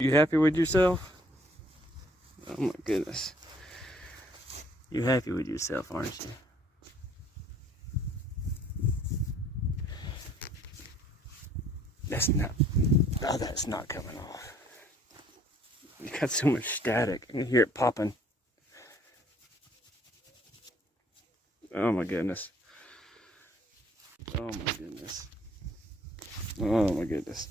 You happy with yourself? Oh my goodness. You happy with yourself, aren't you? That's not coming off. You got so much static. I can hear it popping. Oh my goodness. Oh my goodness. Oh my goodness.